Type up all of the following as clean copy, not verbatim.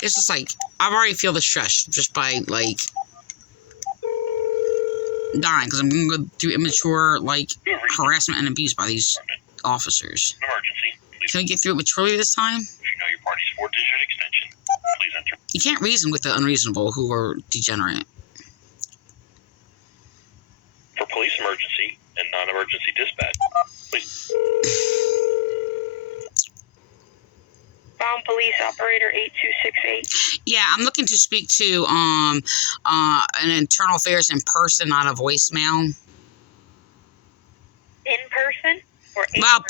It's just like, I already feel the stress just by, like, dying, because I'm going to go through immature, like, harassment and abuse by these officers. Can we get through it maturely this time? If you know your party's 4-digit extension, please enter. You can't reason with the unreasonable who are degenerate. For police emergency and non-emergency dispatch, please. Bound Police Operator 8268. Yeah, I'm looking to speak to an internal affairs in person, not a voicemail. In person? Or Well,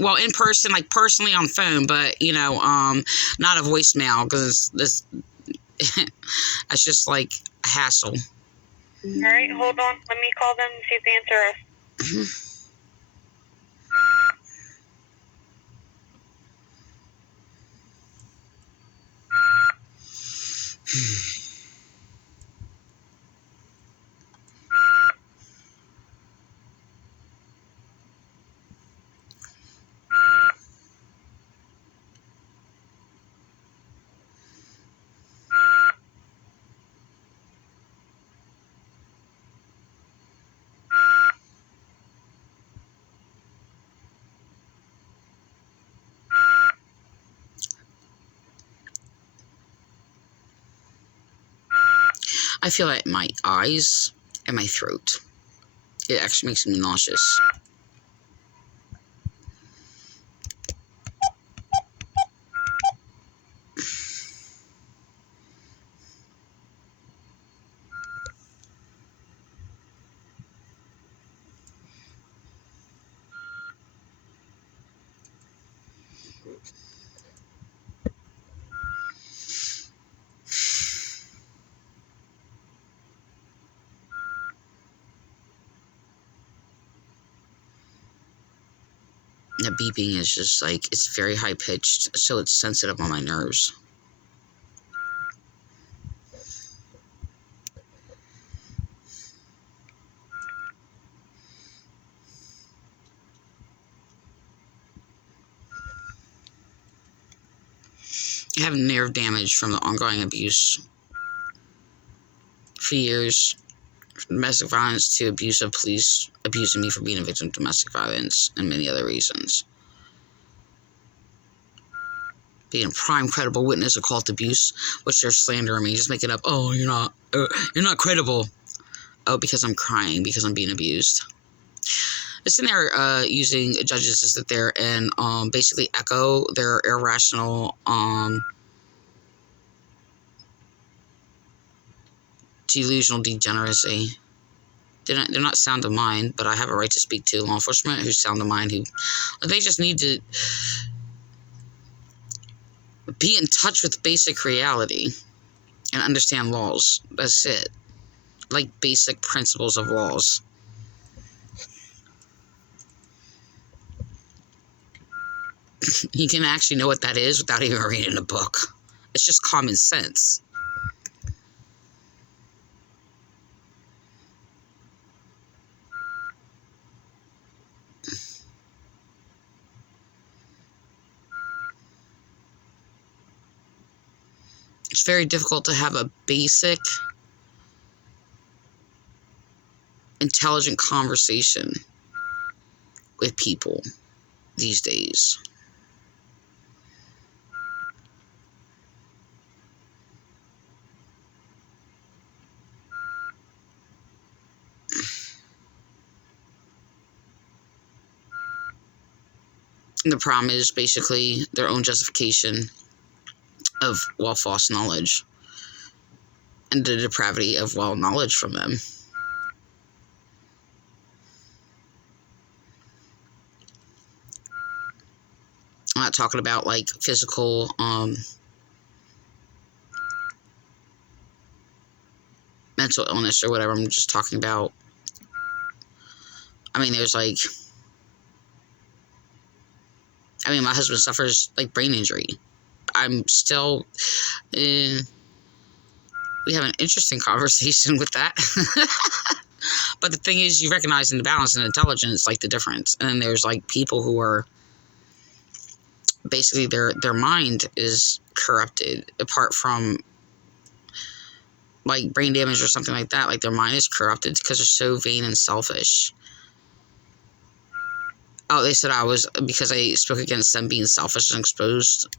well, in person, like personally on phone, but you know, not a voicemail, because this that's just like a hassle. All right, hold on. Let me call them and see if they answer us. I feel it in my eyes and my throat. It actually makes me nauseous. The beeping is just like, it's very high pitched, so it's sensitive on my nerves. I have nerve damage from the ongoing abuse for years. From domestic violence to abuse of police abusing me for being a victim of domestic violence and many other reasons. Being a prime credible witness of cult abuse, which they're slandering me, just making up, oh, you're not credible. Oh, because I'm crying, because I'm being abused. It's in there using judges to sit there and basically echo their irrational delusional degeneracy. They're not sound of mind, but I have a right to speak to law enforcement who's sound of mind, who they just need to be in touch with basic reality and understand laws. That's it. Like basic principles of laws. You can actually know what that is without even reading a book. It's just common sense. It's very difficult to have a basic, intelligent conversation with people these days. And the problem is basically their own justification of, well, false knowledge and the depravity of, well, knowledge from them. I'm not talking about, like, physical, mental illness or whatever. I'm just talking about, I mean, there's, like, I mean, my husband suffers, like, brain injury. I'm still, we have an interesting conversation with that. But the thing is, you recognize in the balance and intelligence, like, the difference. And then there's, like, people who are basically their mind is corrupted, apart from like brain damage or something like that. Like their mind is corrupted because they're so vain and selfish. Oh, they said because I spoke against them being selfish and exposed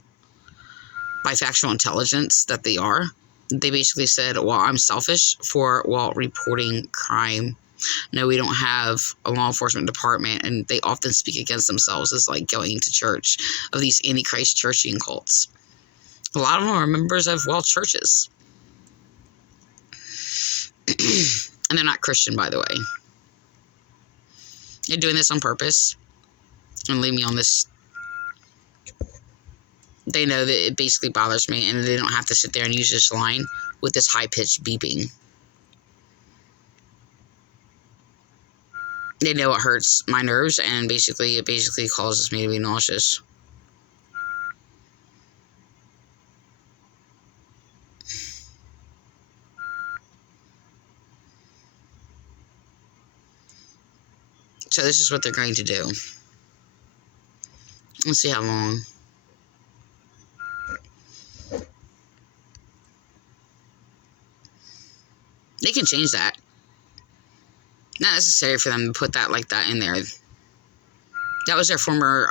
by factual intelligence that they are. They basically said, well, I'm selfish for reporting crime. No, we don't have a law enforcement department, and they often speak against themselves as like going to church, of these antichrist churching cults. A lot of them are members of churches. And they're not Christian, by the way. They're doing this on purpose and leave me on this. They know that it basically bothers me, and they don't have to sit there and use this line with this high-pitched beeping. They know it hurts my nerves, and it basically causes me to be nauseous. So this is what they're going to do. Let's see how long. They can change that. Not necessary for them to put that like that in there. That was their former,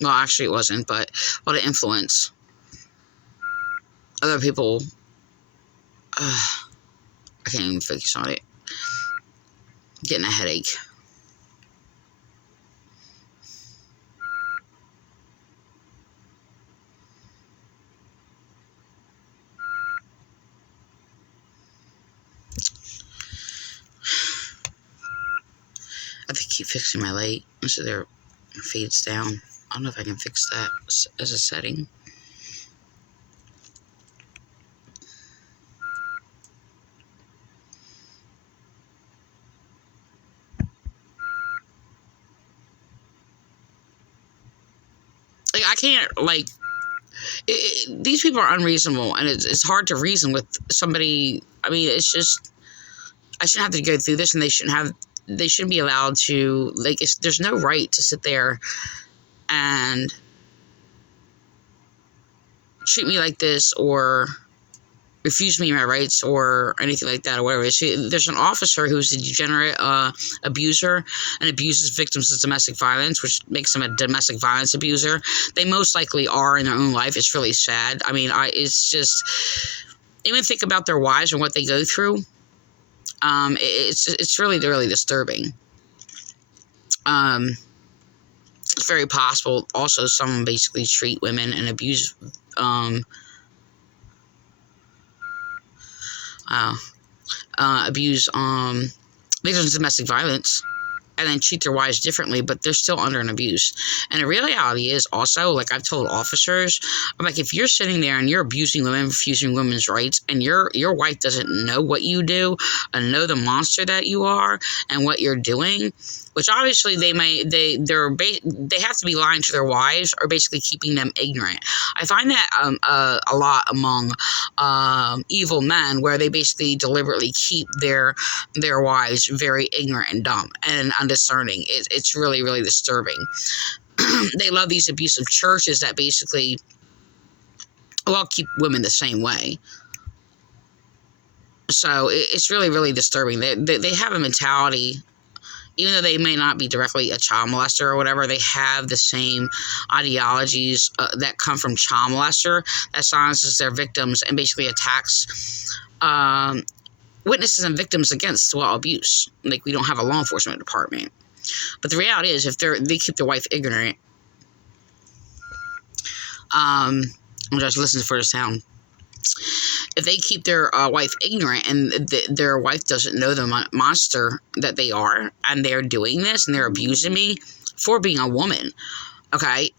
well, actually it wasn't, but a lot of influence. Other people, I can't even focus on it. I'm getting a headache. I have to keep fixing my light so there fades down. I don't know if I can fix that as a setting. Like, I can't, like, these people are unreasonable, and it's hard to reason with somebody. I mean, it's just, I shouldn't have to go through this, and they shouldn't be allowed to, like, there's no right to sit there and treat me like this, or refuse me my rights, or anything like that, or whatever. There's an officer who's a degenerate abuser and abuses victims of domestic violence, which makes them a domestic violence abuser. They most likely are in their own life. It's really sad. I mean, it's just, even think about their wives and what they go through. It's really, really disturbing. It's very possible also some basically treat women and abuse victims of domestic violence, and then treat their wives differently, but they're still under an abuse. And the reality is also, like I've told officers, I'm like, if you're sitting there and you're abusing women, refusing women's rights, and your wife doesn't know what you do and know the monster that you are and what you're doing, which obviously they have to be lying to their wives or basically keeping them ignorant. I find that a lot among evil men, where they basically deliberately keep their wives very ignorant and dumb and undiscerning. It's really, really disturbing. They love these abusive churches that basically, keep women the same way. So it's really, really disturbing. They have a mentality. Even though they may not be directly a child molester or whatever, they have the same ideologies that come from child molester, that silences their victims and basically attacks witnesses and victims against abuse. Like, we don't have a law enforcement department. But the reality is, if they keep their wife ignorant, I'll just listen for the sound. If they keep their wife ignorant and their wife doesn't know the monster that they are, and they're doing this and they're abusing me for being a woman, okay,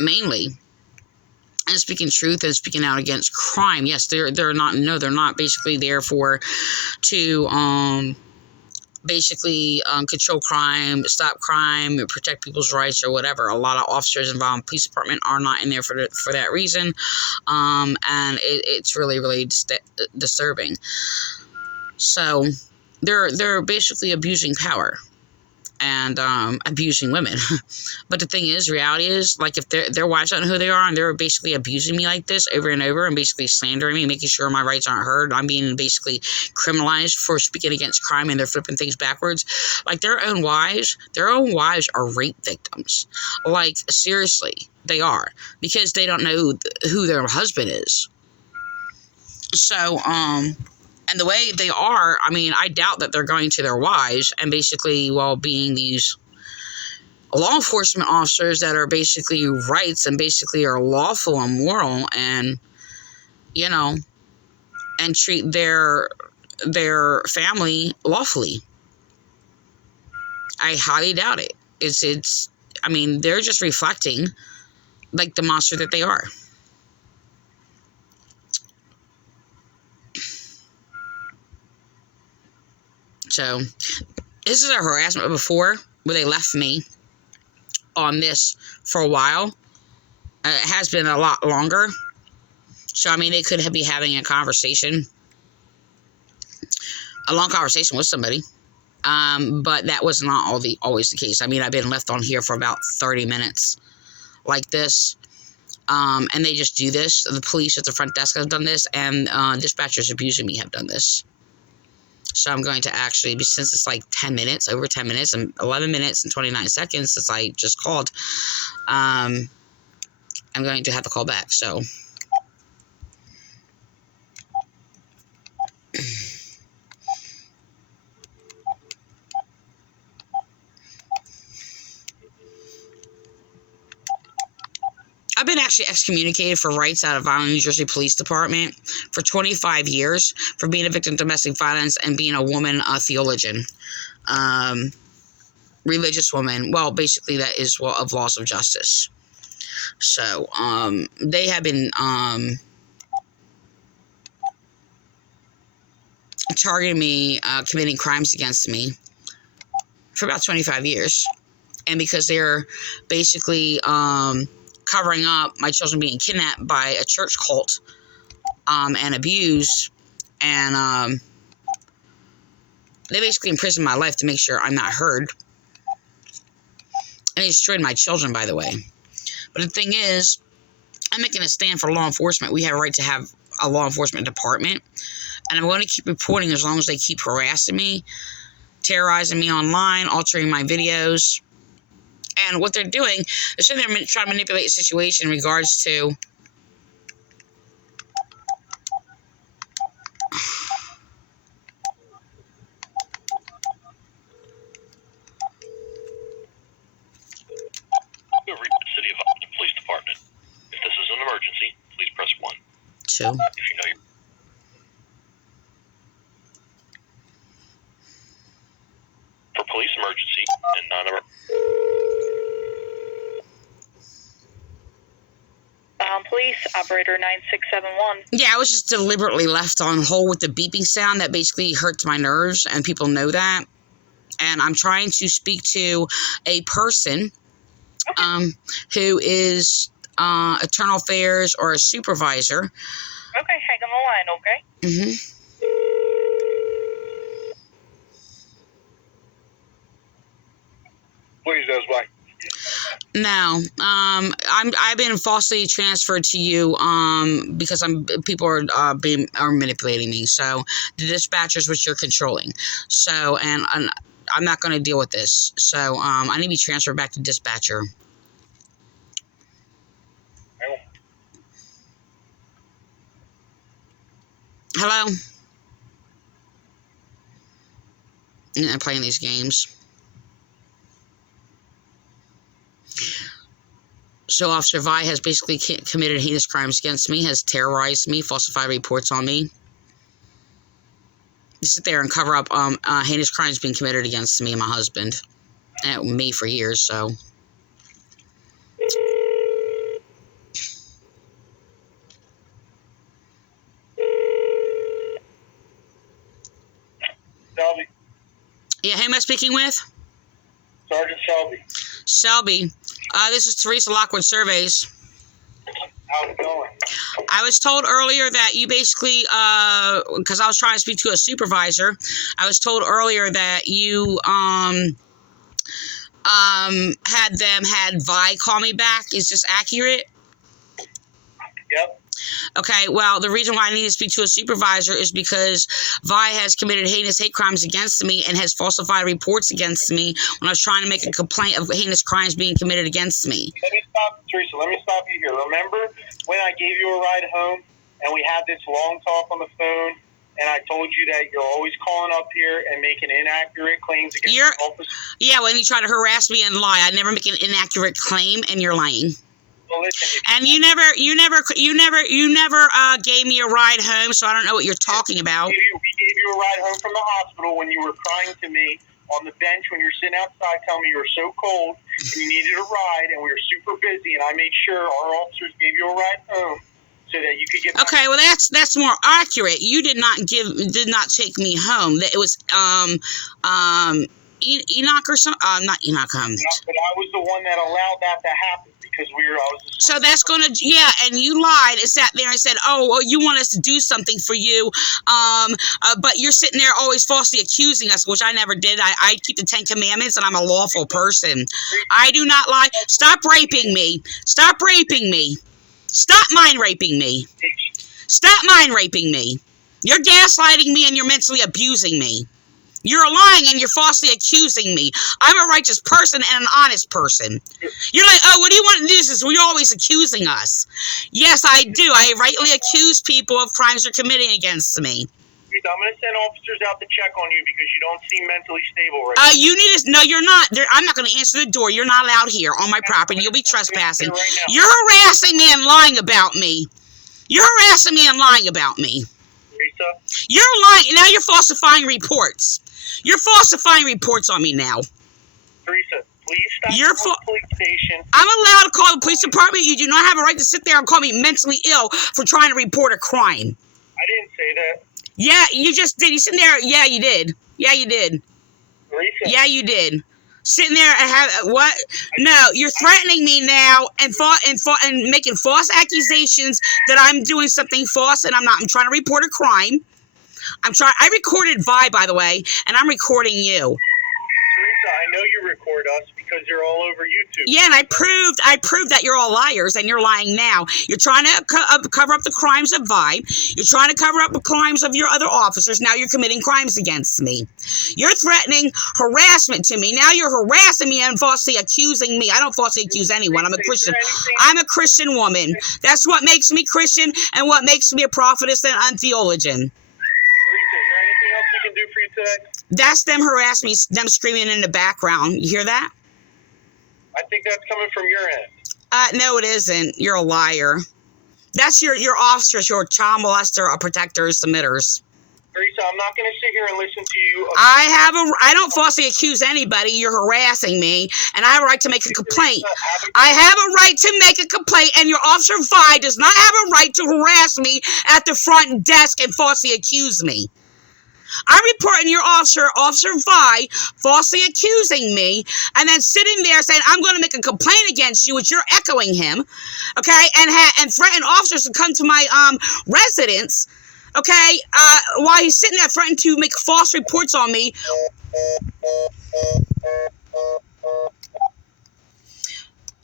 mainly, and speaking truth and speaking out against crime, yes, they're not basically there to control crime, stop crime, protect people's rights or whatever. A lot of officers involved in the police department are not in there for that reason, and it's really, really disturbing. So they're basically abusing power, and abusing women. But the thing is, reality is, like, if their wives don't know who they are and they're basically abusing me like this over and over and basically slandering me, making sure my rights aren't heard, I'm being basically criminalized for speaking against crime, and they're flipping things backwards. Like, their own wives are rape victims. Like, seriously, they are, because they don't know who their husband is. So, and the way they are, I mean, I doubt that they're going to their wives and basically, well, being these law enforcement officers that are basically rights and basically are lawful and moral, and, you know, and treat their family lawfully. I highly doubt it. It's I mean, they're just reflecting like the monster that they are. So, this is a harassment before, where they left me on this for a while. It has been a lot longer. So, I mean, they could be having a conversation, a long conversation with somebody. But that was not always the case. I mean, I've been left on here for about 30 minutes like this. And they just do this. The police at the front desk have done this, and dispatchers abusing me have done this. So I'm going to actually, since it's like 10 minutes, over 10 minutes, and 11 minutes and 29 seconds since I just called, I'm going to have to call back. So, I've been actually excommunicated for rights out of Vineland, New Jersey Police Department for 25 years for being a victim of domestic violence and being a woman, a theologian, religious woman. Well, basically that is, well, of loss of justice. So, they have been, targeting me, committing crimes against me for about 25 years. And because they're basically, covering up my children being kidnapped by a church cult, and abused, and, they basically imprisoned my life to make sure I'm not heard. And they destroyed my children, by the way. But the thing is, I'm making a stand for law enforcement. We have a right to have a law enforcement department. And I'm going to keep reporting as long as they keep harassing me, terrorizing me online, altering my videos. And what they're doing is they're trying to manipulate the situation in regards to You have reached the City of Vineland Police Department. If this is an emergency, please press 1. 2. If you know your... For police emergency and non-emergency... Police, operator 9671. Yeah, I was just deliberately left on hold with the beeping sound that basically hurts my nerves, and people know that. And I'm trying to speak to a person, who is, Internal Affairs or a supervisor. Okay, hang on the line, okay? Mm-hmm. Please, those white. No, I've been falsely transferred to you, because people are manipulating me. So the dispatchers, which you're controlling. So, and I'm not going to deal with this. So, I need to be transferred back to dispatcher. Hello? I'm playing these games. So Officer Vi has basically committed heinous crimes against me, has terrorized me, falsified reports on me. You sit there and cover up heinous crimes being committed against me and my husband. And me for years, so. Selby. Yeah, who am I speaking with? Sergeant Selby. Selby. This is Teresa Lockwood Surveys. How's it going? I was told earlier that you basically, because I was trying to speak to a supervisor, I was told earlier that you had Vi call me back. Is this accurate? Yep. Okay, well, the reason why I need to speak to a supervisor is because Vi has committed heinous hate crimes against me and has falsified reports against me when I was trying to make a complaint of heinous crimes being committed against me. Let me stop, Teresa. Let me stop you here. Remember when I gave you a ride home and we had this long talk on the phone and I told you that you're always calling up here and making inaccurate claims against the officer? Yeah, when you try to harass me and lie, I never make an inaccurate claim, and you're lying. Well, listen, And you never gave me a ride home, so I don't know what you're talking about. we gave you a ride home from the hospital when you were crying to me on the bench when you were sitting outside telling me you were so cold and you needed a ride, and we were super busy, and I made sure our officers gave you a ride home so that you could get back. Okay, well that's more accurate. You did not take me home. It was Enoch or something. Not Enoch. But I was the one that allowed that to happen. Because so that's gonna, yeah, and you lied and sat there and said, oh, well, you want us to do something for you, but you're sitting there always falsely accusing us, which I never did. I keep the 10 Commandments, and I'm a lawful person. I do not lie. Stop raping me. Stop raping me. Stop mind raping me. Stop mind raping me. You're gaslighting me and you're mentally abusing me. You're lying and you're falsely accusing me. I'm a righteous person and an honest person. You're like, oh, what do you want to do? This is, you're always accusing us. Yes, I do. I rightly accuse people of crimes they're committing against me. I'm going to send officers out to check on you because you don't seem mentally stable right now. You need to, no, you're not. I'm not going to answer the door. You're not allowed here on my property. You'll be trespassing. You're harassing me and lying about me. You're harassing me and lying about me. Teresa? You're lying. Now you're falsifying reports. You're falsifying reports on me now. Teresa, please stop You're calling the police station. I'm allowed to call the police department. You do not have a right to sit there and call me mentally ill for trying to report a crime. I didn't say that. Yeah, you just did. You sitting there. Yeah, you did. Yeah, you did. Teresa. Yeah, you did. Sitting there and have what? No, you're threatening me now and making false accusations that I'm doing something false, and I'm not. I'm trying to report a crime. I recorded Vi, by the way, and I'm recording you. Teresa, I know you record us because you're all over YouTube. Yeah, and I proved that you're all liars, and you're lying now. You're trying to cover up the crimes of Vi. You're trying to cover up the crimes of your other officers. Now you're committing crimes against me. You're threatening harassment to me. Now you're harassing me and falsely accusing me. I don't falsely accuse anyone. I'm a Christian. I'm a Christian woman. That's what makes me Christian and what makes me a prophetess and a theologian. Can do for you today? That's them harassing me, them screaming in the background. You hear that? I think that's coming from your end. No, it isn't. You're a liar. That's your officers, your child molester, protectors, submitters. Teresa, I'm not going to sit here and listen to you. I don't falsely accuse anybody. You're harassing me, and I have a right to make a complaint. I have a right to make a complaint, and your officer Vi does not have a right to harass me at the front desk and falsely accuse me. I'm reporting your officer Vi, falsely accusing me, and then sitting there saying, I'm going to make a complaint against you, which you're echoing him, okay, and threaten officers to come to my residence, okay, while he's sitting there threatening to make false reports on me.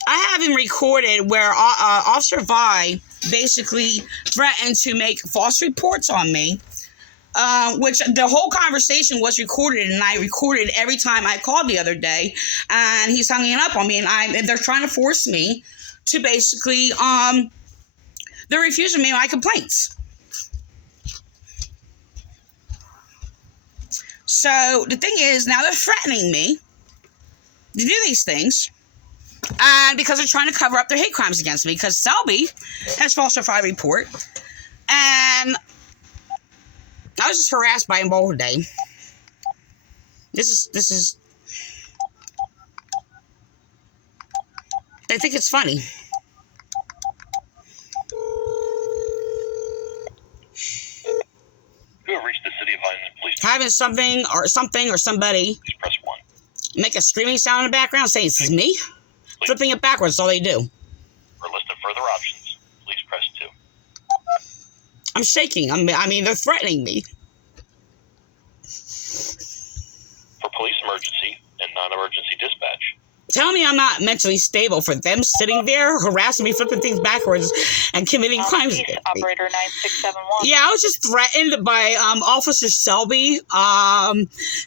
I have him recorded where Officer Vi basically threatened to make false reports on me. Which the whole conversation was recorded, and I recorded every time I called the other day, and he's hanging up on me, and they're trying to force me to basically, they're refusing me my complaints. So the thing is, now they're threatening me to do these things, and because they're trying to cover up their hate crimes against me, because Selby has falsified a report, and I was just harassed by him all day. This is. They think it's funny. You have reached the City of Vineland Police. Having something or somebody Please press 1. make a screaming sound in the background saying this is me, flipping it backwards. That's all they do. For a list of further options, please press 2. I'm shaking. I mean, they're threatening me. For police emergency and non-emergency dispatch, Tell me I'm not mentally stable for them sitting there, harassing me, flipping things backwards, and committing crimes Police against me. Operator 9671. Yeah, I was just threatened by Officer Selby,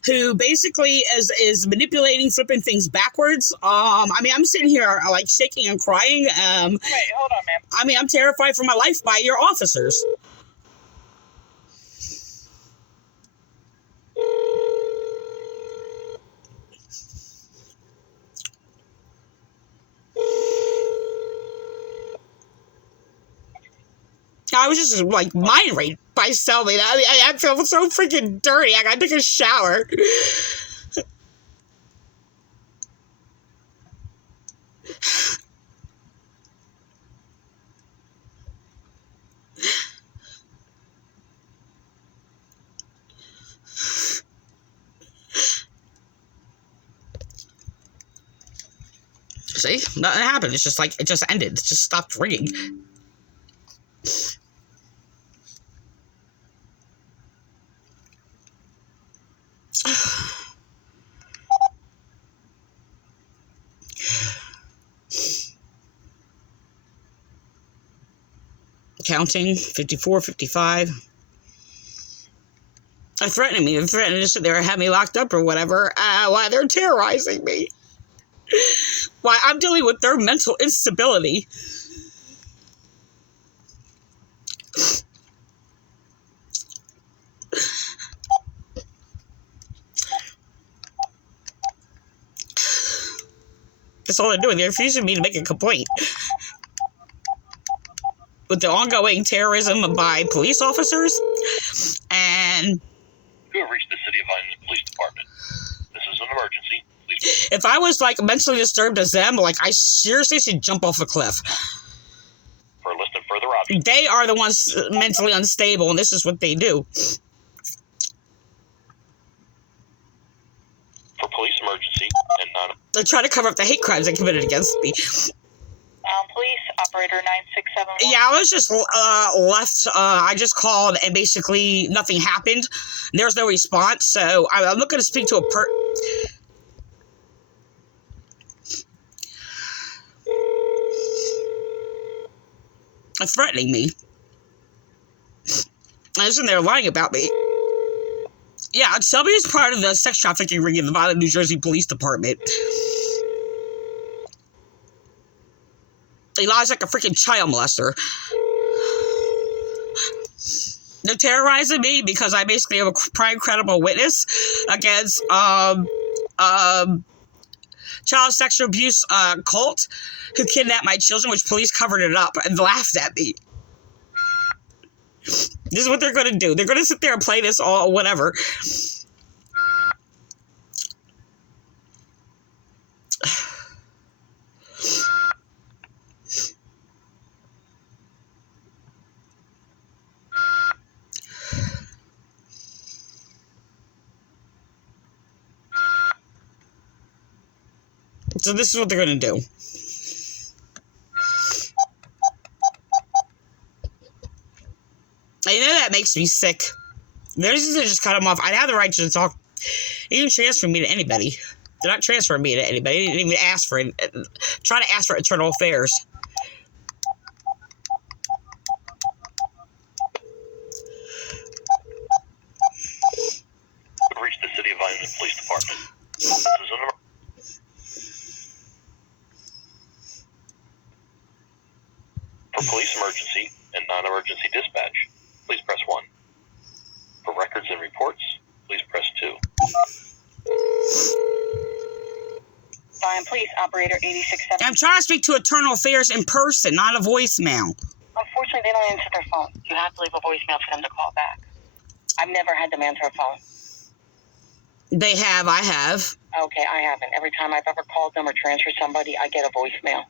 who basically is manipulating, flipping things backwards. I mean, I'm sitting here like shaking and crying. Wait, hold on, ma'am. I mean, I'm terrified for my life by your officers. I was just like mind raped by Selby. I feel so freaking dirty. I gotta take a shower. See, nothing happened. It's just like it just ended. It just stopped ringing. Counting 54, 55. They're threatening me. They're threatening to sit there and have me locked up or whatever. Why they're terrorizing me. Why I'm dealing with their mental instability. That's all they're doing. They're refusing me to make a complaint. With the ongoing terrorism by police officers, and You have reached the City of Vineland Police Department. This is an emergency. Please. if I was like mentally disturbed as them, like I seriously should jump off a cliff. For a list of further options, They are the ones mentally unstable, and this is what they do. for police emergency and non. They try to cover up the hate crimes they committed against me. Police Operator 9671. Yeah, I was just left. I just called, and basically nothing happened. There was no response, so I'm looking to speak to a threatening me. I was in there lying about me. Yeah, Selby is part of the sex trafficking ring in the Vineland, New Jersey Police Department. He lies like a freaking child molester. They're terrorizing me because I basically have a prime credible witness against child sexual abuse cult who kidnapped my children, which police covered it up and laughed at me. This is what they're going to do. They're going to sit there and play this all whatever. So this is what they're going to do. I know that makes me sick. They're just cut them off. I have the right to talk. They didn't transfer me to anybody. They're not transferring me to anybody. They didn't even ask for it. Try to ask for internal affairs. You've reached the City of Vineland Police Department. This is an emergency. For police emergency and non-emergency dispatch, please press 1. For records and reports, please press 2. Vineland Police Operator 867. I'm trying to speak to internal affairs in person, not a voicemail. Unfortunately, they don't answer their phone. You have to leave a voicemail for them to call back. I've never had them answer a phone. They have, I have. Okay, I haven't. Every time I've ever called them or transferred somebody, I get a voicemail.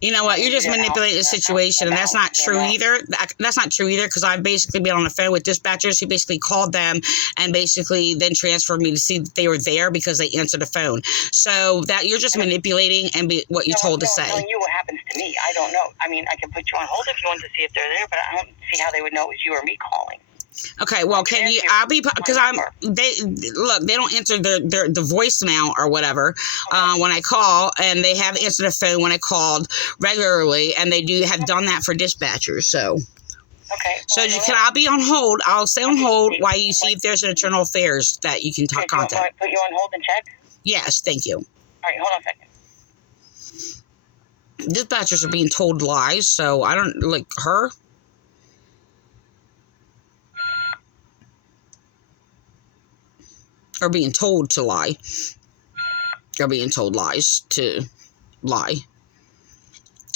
You know what? You're just manipulating the situation, and that's not true either. That's not true either, because I've basically been on the phone with dispatchers who basically called them and basically then transferred me to see that they were there because they answered the phone. So that you're just manipulating and what you're told to say. I'm telling you what happens to me. I don't know. I mean, I can put you on hold if you want to see if they're there, but I don't see how they would know it was you or me calling. Okay, well, can you, I'll be, because they don't answer the voicemail or whatever when I call, and they have answered the phone when I called regularly, and they have done that for dispatchers, so. Okay. So can I be on hold? I'll stay on hold while you see if there's an internal affairs that you can contact. Want to put you on hold and check? Yes, thank you. All right, hold on a second. Dispatchers are being told lies, so I don't, like, her. Are being told to lie. Are being told lies to lie.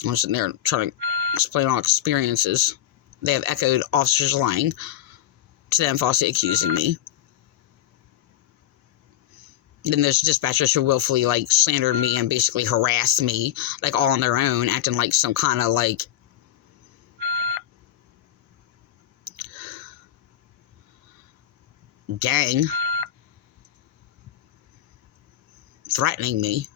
I'm sitting there trying to explain all experiences. They have echoed officers lying to them, falsely accusing me. Then there's dispatchers who willfully, like, slandered me and basically harassed me, like, all on their own, acting like some kind of, like, gang. Threatening me.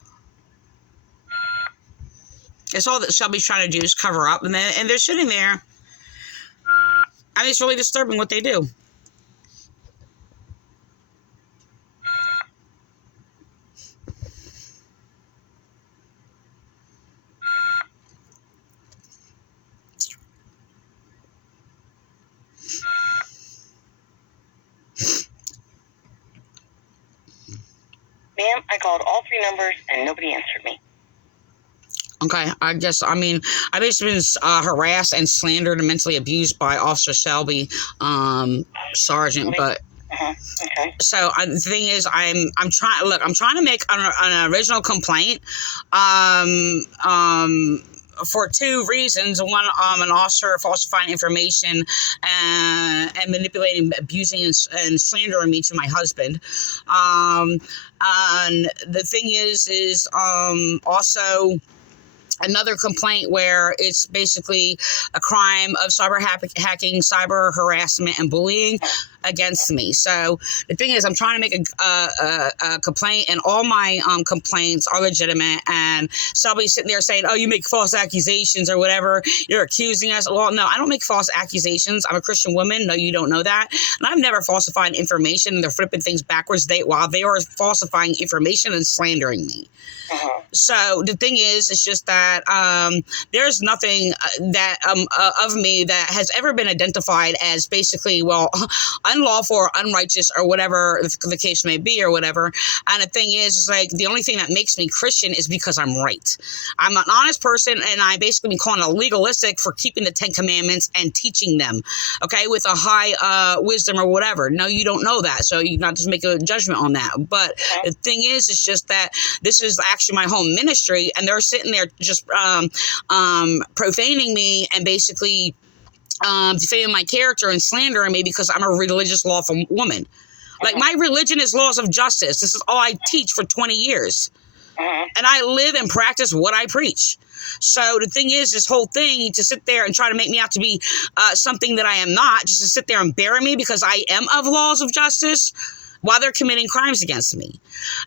It's all that Shelby's trying to do is cover up, and they're sitting there. I mean, it's really disturbing what they do. Ma'am, I called all 3 numbers and nobody answered me. Okay, I basically been harassed and slandered and mentally abused by Officer Selby, Sergeant, but... Okay. So the thing is, I'm trying to make an original complaint, for 2 reasons. One, an officer falsifying information and manipulating, abusing, and slandering me to my husband. And the thing is also another complaint where it's basically a crime of cyber hacking, cyber harassment, and bullying against me. So the thing is, I'm trying to make a complaint, and all my complaints are legitimate. And somebody's sitting there saying, "Oh, you make false accusations or whatever. You're accusing us." Well, no, I don't make false accusations. I'm a Christian woman. No, you don't know that. And I've never falsified information. And they're flipping things backwards. While they are falsifying information and slandering me. So the thing is, it's just that there's nothing that of me that has ever been identified as basically, well, unlawful or unrighteous or whatever the case may be or whatever. And the thing is like, the only thing that makes me Christian is because I'm right. I'm an honest person, and I basically been calling a legalistic for keeping the 10 Commandments and teaching them, okay, with a high wisdom or whatever. No, you don't know that, so you not just make a judgment on that. But the thing is, it's just that this is actually my home ministry, and they're sitting there just profaning me and basically defaming my character and slandering me because I'm a religious, lawful woman. Like, my religion is laws of justice. This is all I teach for 20 years. And I live and practice what I preach. So the thing is, this whole thing, to sit there and try to make me out to be something that I am not, just to sit there and bury me because I am of laws of justice, while they're committing crimes against me.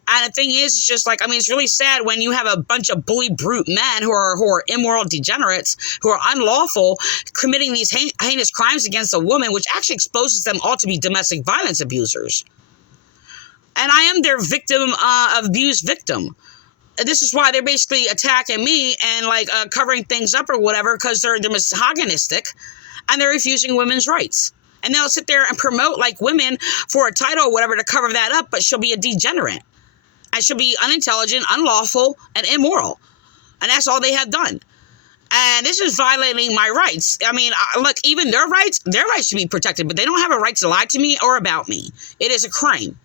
And the thing is, it's just like, I mean, it's really sad when you have a bunch of bully brute men who are immoral degenerates, who are unlawful, committing these heinous crimes against a woman, which actually exposes them all to be domestic violence abusers. And I am their abused victim. This is why they're basically attacking me and like covering things up or whatever, because they're misogynistic and they're refusing women's rights. And they'll sit there and promote like women for a title or whatever to cover that up, but she'll be a degenerate. And she'll be unintelligent, unlawful, and immoral. And that's all they have done. And this is violating my rights. I mean, look, even their rights should be protected, but they don't have a right to lie to me or about me. It is a crime.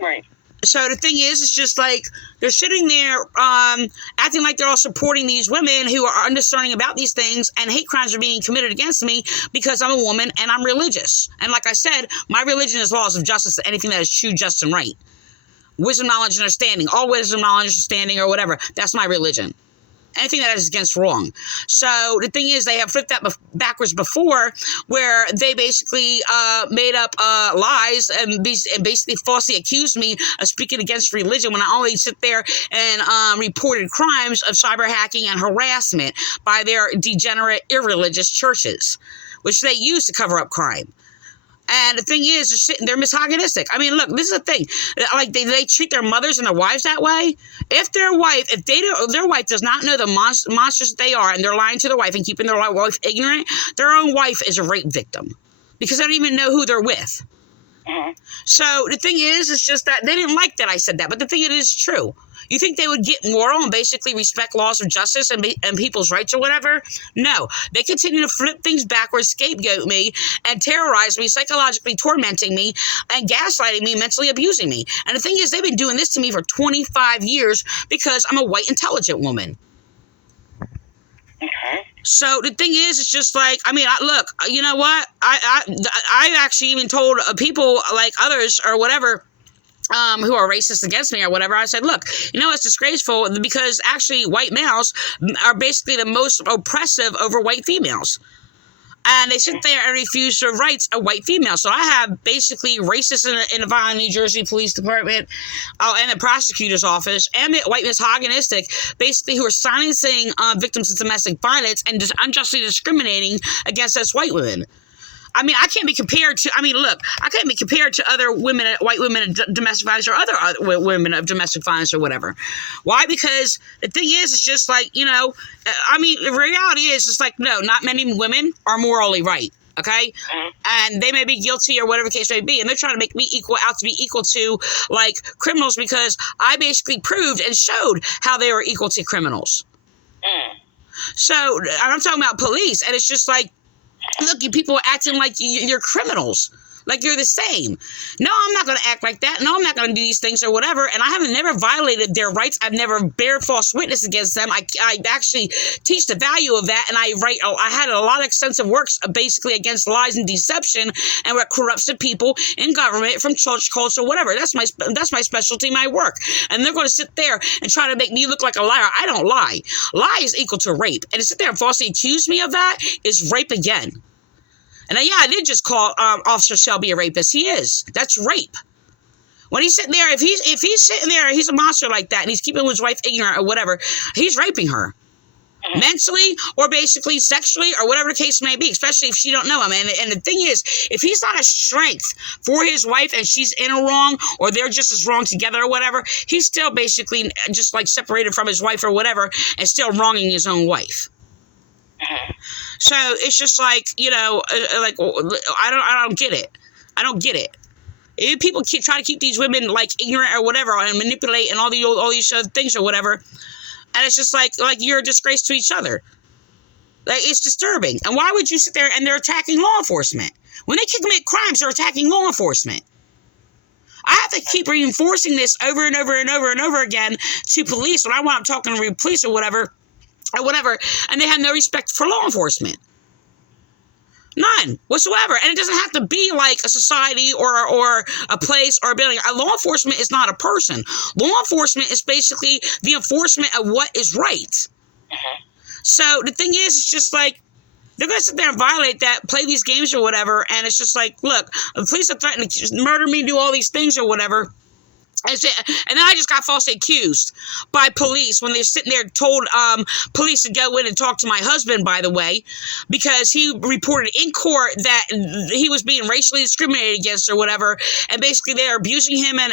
Right. So the thing is, it's just like, they're sitting there acting like they're all supporting these women who are understanding about these things, and hate crimes are being committed against me because I'm a woman and I'm religious. And like I said, my religion is laws of justice, anything that is true, just, and right. Wisdom, knowledge, and understanding. All wisdom, knowledge, understanding, or whatever. That's my religion. Anything that is against wrong. So the thing is, they have flipped that backwards before, where they basically made up lies and basically falsely accused me of speaking against religion, when I only sit there and reported crimes of cyber hacking and harassment by their degenerate, irreligious churches, which they use to cover up crime. And the thing is, they're misogynistic. I mean, look, this is the thing. Like, they treat their mothers and their wives that way. If their wife does not know the monsters that they are, and they're lying to their wife and keeping their wife ignorant, their own wife is a rape victim. Because they don't even know who they're with. So the thing is, it's just that they didn't like that I said that. But the thing is true. You think they would get moral and basically respect laws of justice and people's rights or whatever? No. They continue to flip things backwards, scapegoat me, and terrorize me, psychologically tormenting me, and gaslighting me, mentally abusing me. And the thing is, they've been doing this to me for 25 years because I'm a white, intelligent woman. So the thing is, it's just like, I mean, look, you know what? I actually even told people like others or whatever, who are racist against me or whatever, I said, look, you know, it's disgraceful because actually white males are basically the most oppressive over white females. And they sit there and refuse the rights of white females. So I have basically racists in the Vineland, New Jersey Police Department, and the prosecutor's office, and the white misogynistic, basically who are silencing victims of domestic violence and just unjustly discriminating against us white women. I mean, I can't be compared to other women, white women of domestic violence or other women of domestic violence or whatever. Or because the thing is, it's just like, you know, I mean, the reality is, it's like, no, not many women are morally right, okay? And they may be guilty or whatever the case may be, and they're trying to make me out to be equal to, like, criminals because I basically proved and showed how they were equal to criminals. So, I'm talking about police, and it's just like, look, you people are acting like you're criminals. Like you're the same. No, I'm not going to act like that. No, I'm not going to do these things or whatever. And I haven't never violated their rights. I've never bear false witness against them. I actually teach the value of that. And I had a lot of extensive works basically against lies and deception and what corrupts the people in government from church culture, whatever. That's my specialty, my work. And they're going to sit there and try to make me look like a liar. I don't lie. Lie is equal to rape. And to sit there and falsely accuse me of that is rape again. And yeah, I did just call Officer Selby a rapist. He is. That's rape. When he's sitting there, if he's sitting there, he's a monster like that, and he's keeping his wife ignorant or whatever, he's raping her. Mentally or basically sexually or whatever the case may be, especially if she don't know him. And the thing is, if he's not a strength for his wife and she's in a wrong or they're just as wrong together or whatever, he's still basically just like separated from his wife or whatever and still wronging his own wife. So it's just like, you know, like I don't get it. I don't get it. If people try to keep these women like ignorant or whatever and manipulate and all these other things or whatever, and it's just like you're a disgrace to each other. Like, it's disturbing. And why would you sit there and they're attacking law enforcement? When they commit crimes, they're attacking law enforcement. I have to keep reinforcing this over and over and over and over again to police when I want to talking to police or whatever, and they have no respect for law enforcement. None whatsoever. And it doesn't have to be like a society or a place or a building. Law enforcement is not a person. Law enforcement is basically the enforcement of what is right. So the thing is, it's just like, they're going to sit there and violate that, play these games or whatever, and it's just like, look, the police are threatening to murder me, do all these things or whatever. And then I just got falsely accused by police when they're sitting there, told police to go in and talk to my husband, by the way, because he reported in court that he was being racially discriminated against or whatever, and basically they're abusing him and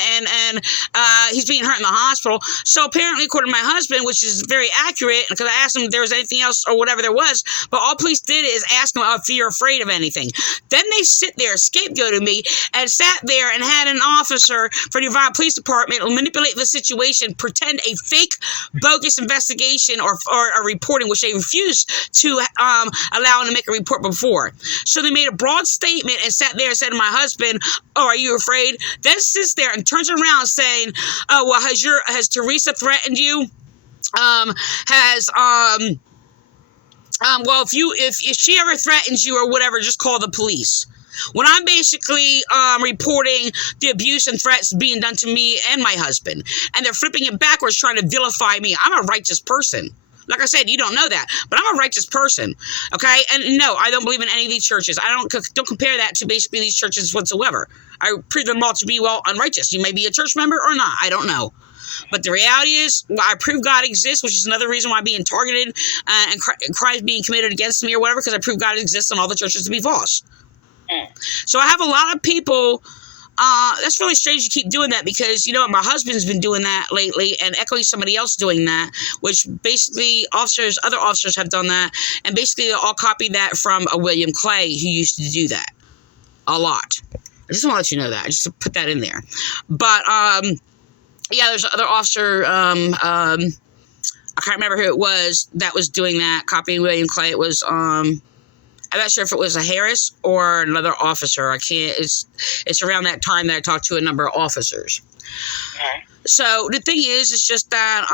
he's being hurt in the hospital. So apparently, according to my husband, which is very accurate, because I asked him if there was anything else or whatever there was, but all police did is ask him if you're afraid of anything. Then they sit there, scapegoated me, and sat there and had an officer for the Vineland Police Department manipulate the situation, pretend a fake, bogus investigation or a reporting, which they refused to allow him to make a report before. So they made a broad statement and sat there and said to my husband, "Oh, are you afraid?" Then sits there and turns around saying, "Oh, well, has Teresa threatened you? Well, if she ever threatens you or whatever, just call the police." When I'm basically reporting the abuse and threats being done to me and my husband, and they're flipping it backwards, trying to vilify me. I'm a righteous person. Like I said, you don't know that, but I'm a righteous person, okay? And no, I don't believe in any of these churches. I don't compare that to basically these churches whatsoever. I prove them all to be, well, unrighteous. You may be a church member or not. I don't know. But the reality is, I prove God exists, which is another reason why I'm being targeted and crimes being committed against me or whatever, because I prove God exists and all the churches to be false. So I have a lot of people. That's really strange you keep doing that because, you know what, my husband's been doing that lately and echoing somebody else doing that, which basically other officers have done that, and basically they all copied that from a William Clay who used to do that a lot. I just want to let you know that. I just put that in there. But, yeah, there's another officer, I can't remember who it was that was doing that, copying William Clay. It was, I'm not sure if it was a Harris or another officer. I can't, it's around that time that I talked to a number of officers. Okay. So the thing is, it's just that,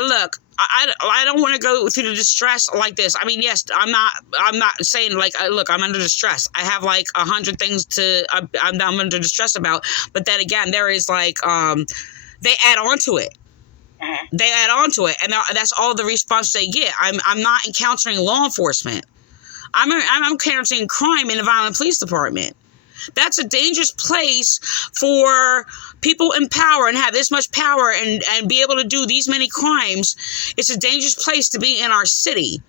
look, I don't want to go through the distress like this. I mean, yes, I'm not saying like, look, I'm under distress. I have like 100 things I'm under distress about. But then again, there is like, they add on to it. They add on to it. And that's all the response they get. I'm not encountering law enforcement. I'm encountering crime in the Vineland Police Department. That's a dangerous place for people in power and have this much power and be able to do these many crimes. It's a dangerous place to be in our city.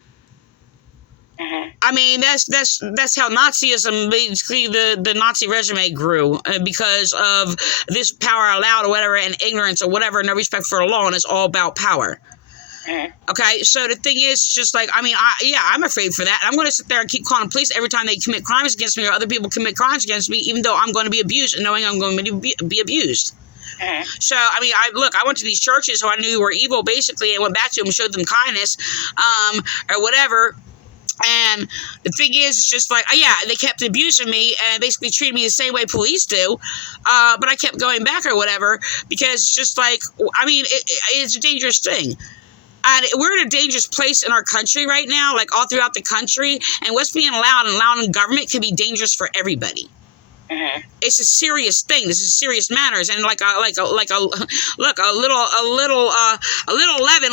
I mean, that's how Nazism, basically the Nazi regime grew because of this power allowed or whatever, and ignorance or whatever, no respect for the law, and it's all about power. Okay, so the thing is, it's just like, I mean, I'm afraid for that. I'm going to sit there and keep calling police every time they commit crimes against me or other people commit crimes against me, even though I'm going to be abused and knowing I'm going to be abused. So, I mean, I went to these churches who I knew were evil, basically, and went back to them and showed them kindness, or whatever. And the thing is, it's just like, yeah, they kept abusing me and basically treated me the same way police do. But I kept going back or whatever, because it's just like, I mean, it's a dangerous thing. And we're in a dangerous place in our country right now, like all throughout the country. And what's being allowed in government can be dangerous for everybody. It's a serious thing. This is serious matters. And look, a little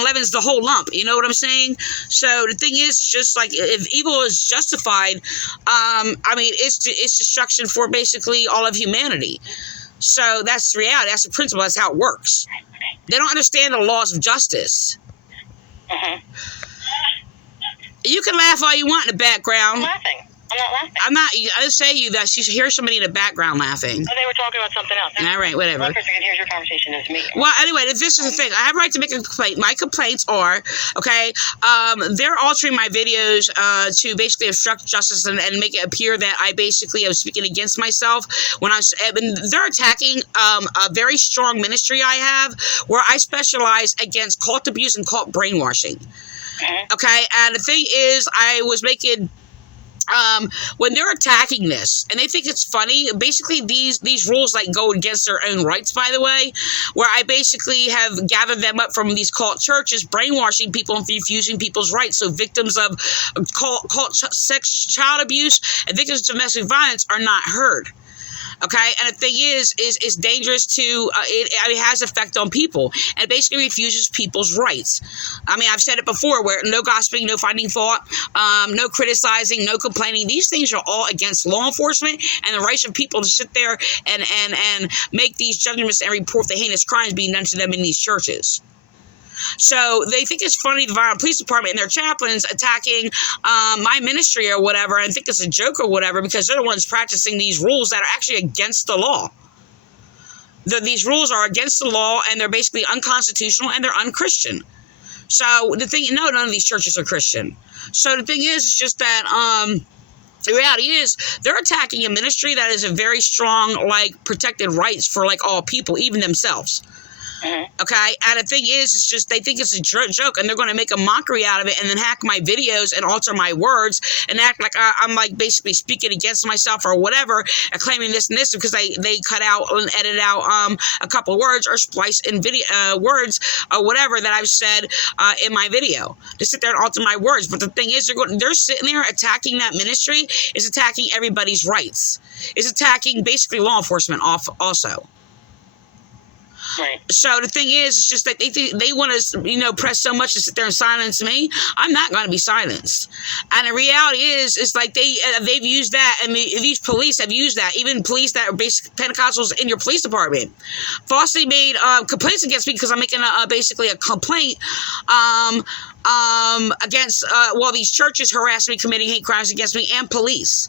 leaven's the whole lump. You know what I'm saying? So the thing is, it's just like, if evil is justified, I mean, it's destruction for basically all of humanity. So that's the reality. That's the principle. That's how it works. They don't understand the laws of justice. You can laugh all you want in the background. I'm laughing. I'm not laughing. I'm not. I just say to you that you hear somebody in the background laughing. Oh, they were talking about something else. All right, whatever. One person can hear your conversation is me. Well, anyway, this is the thing. I have a right to make a complaint. My complaints are, okay, they're altering my videos to basically obstruct justice and make it appear that I basically am speaking against myself. They're attacking a very strong ministry I have where I specialize against cult abuse and cult brainwashing. Okay, and the thing is, I was making... when they're attacking this, and they think it's funny, basically these rules like go against their own rights, by the way, where I basically have gathered them up from these cult churches, brainwashing people and refusing people's rights. So victims of cult sex, child abuse, and victims of domestic violence are not heard. Okay, and the thing is it's dangerous to, it has effect on people, and it basically refuses people's rights. I mean, I've said it before, where no gossiping, no finding fault, no criticizing, no complaining. These things are all against law enforcement and the rights of people to sit there and make these judgments and report the heinous crimes being done to them in these churches. So they think it's funny, the Vineland Police Department and their chaplains attacking my ministry or whatever, and think it's a joke or whatever, because they're the ones practicing these rules that are actually against the law. These rules are against the law, and they're basically unconstitutional, and they're unchristian. So the thing, no, none of these churches are Christian. So the thing is, it's just that the reality is they're attacking a ministry that is a very strong, like, protected rights for, like, all people, even themselves. Okay, and the thing is, it's just they think it's a joke, and they're going to make a mockery out of it, and then hack my videos and alter my words and act like I'm like basically speaking against myself or whatever, and claiming this and this because they cut out and edit out a couple words or splice in video words or whatever that I've said in my video to sit there and alter my words. But the thing is, they're sitting there attacking that ministry, is attacking everybody's rights, is attacking basically law enforcement also. Right. So the thing is, it's just that they want to, press so much to sit there and silence me. I'm not going to be silenced. And the reality is, it's like they've used that, and these police have used that. Even police that are basic Pentecostals in your police department falsely made complaints against me because I'm making basically a complaint against these churches harassing me, committing hate crimes against me, and police.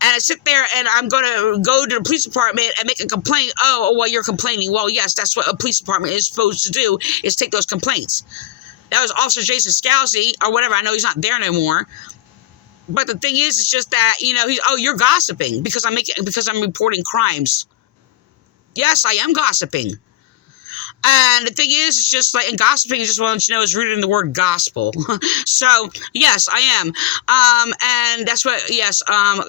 and I sit there and I'm going to go to the police department and make a complaint. Oh, well, you're complaining. Well, yes, that's what a police department is supposed to do, is take those complaints. That was Officer Jason Scalzi, or whatever. I know he's not there no more. But the thing is, it's just that, you know, you're gossiping because I'm reporting crimes. Yes, I am gossiping. And the thing is, it's just like, and gossiping, I just want to know, is rooted in the word gospel. So, yes, I am. And that's what, yes,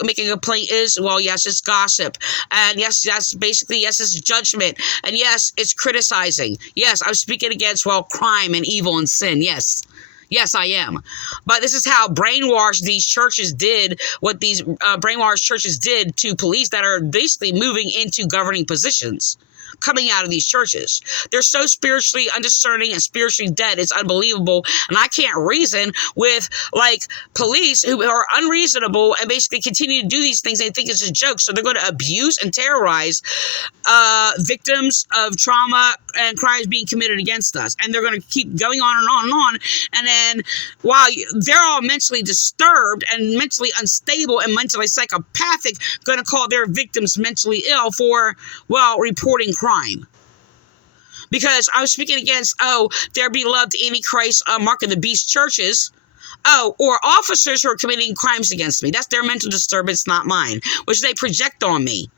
making a complaint is, well, yes, it's gossip. And yes, that's basically, yes, it's judgment. And yes, it's criticizing. Yes, I'm speaking against, well, crime and evil and sin. Yes. Yes, I am. But this is how brainwashed these churches did, what these brainwashed churches did to police that are basically moving into governing positions, coming out of these churches. They're so spiritually undiscerning and spiritually dead. It's unbelievable. And I can't reason with, like, police who are unreasonable and basically continue to do these things. They think it's a joke. So they're going to abuse and terrorize victims of trauma and crimes being committed against us. And they're going to keep going on and on and on. And then while they're all mentally disturbed and mentally unstable and mentally psychopathic, going to call their victims mentally ill for, well, reporting crime. Because I was speaking against, their beloved Antichrist, Mark of the Beast churches, or officers who are committing crimes against me. That's their mental disturbance, not mine, which they project on me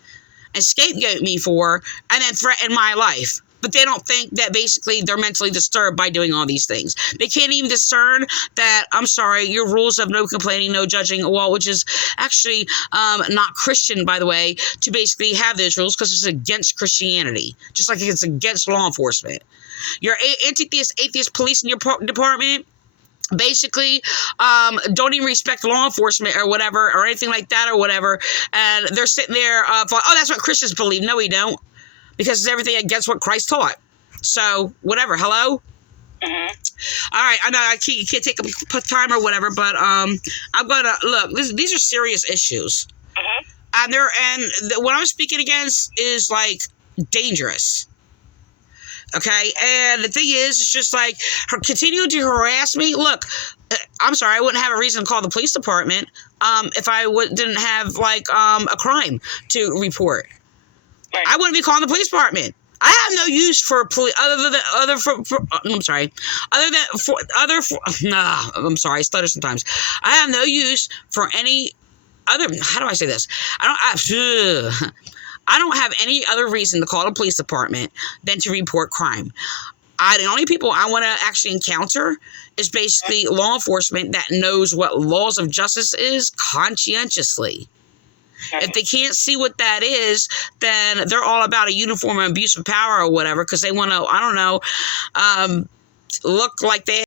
and scapegoat me for, and then threaten my life. But they don't think that basically they're mentally disturbed by doing all these things. They can't even discern that, I'm sorry, your rules of no complaining, no judging, well, which is actually not Christian, by the way, to basically have those rules because it's against Christianity, just like it's against law enforcement. Your atheist police in your department basically don't even respect law enforcement or whatever, or anything like that or whatever, and they're sitting there, that's what Christians believe. No, we don't. Because it's everything against what Christ taught. So, whatever. Hello? Mm-hmm. All right. I know you can't take up time or whatever, but I'm going to, look, these are serious issues. Mm-hmm. And what I'm speaking against is, like, dangerous. Okay? And the thing is, it's just like, continue to harass me. Look, I'm sorry, I wouldn't have a reason to call the police department if I didn't have, like, a crime to report. Right. I wouldn't be calling the police department. I have no use for police I'm sorry, I stutter sometimes. I have no use for any other, how do I say this? I don't have any other reason to call the police department than to report crime. The only people I want to actually encounter is basically law enforcement that knows what laws of justice is conscientiously. If they can't see what that is, then they're all about a uniform and abuse of power or whatever, because they want to, I don't know, look like they